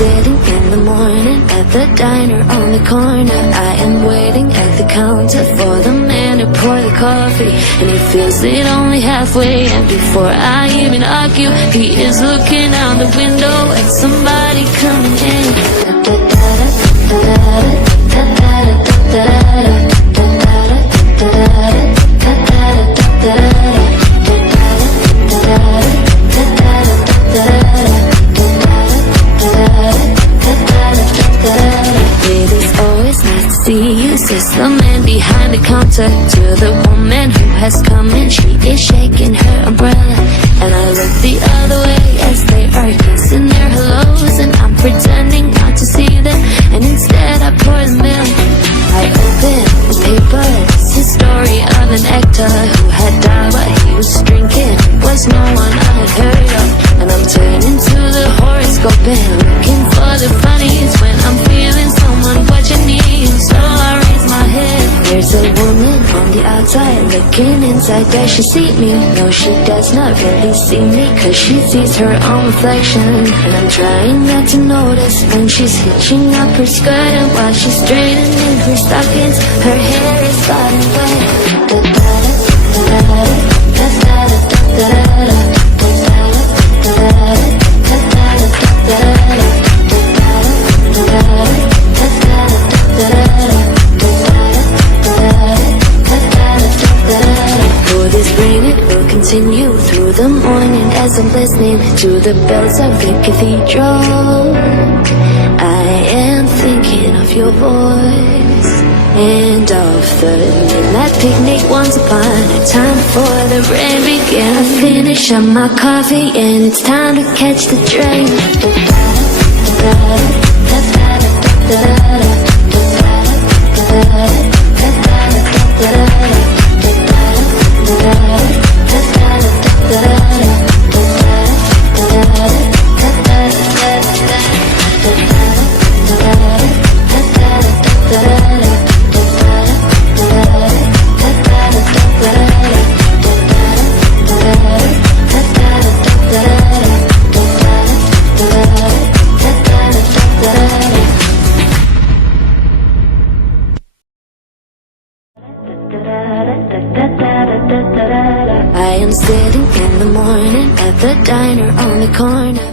sitting in the morning at the diner on the corner. I am waiting at the counter for the man to pour the coffee, and he fills it only halfway. And before I even argue, he is looking out the window at somebody coming in. Says the man behind the counter to the woman who has come in. She is shaking her umbrella, and I look the other way as they are kissing their hellos, and I'm pretending not to see them, and instead I pour the milk. I open the paper, it's the story of an actor who had died while he was drinking. Was no one I had heard of, and I'm turning to the horoscope and looking for the funnies when I'm feeling someone watching me. So I raise my head. There's a woman on the outside looking inside. Does she see me? No, she does not really see me, cause she sees her own reflection. And I'm trying not to notice when she's hitching up her skirt, and while she's straightening her stockings, her hair is starting wet. Continue through the morning as I'm listening to the bells of the cathedral. I am thinking of your voice and of the midnight picnic once upon a time before the rain began. I finish up my coffee and it's time to catch the train. I am sitting in the morning at the diner on the corner.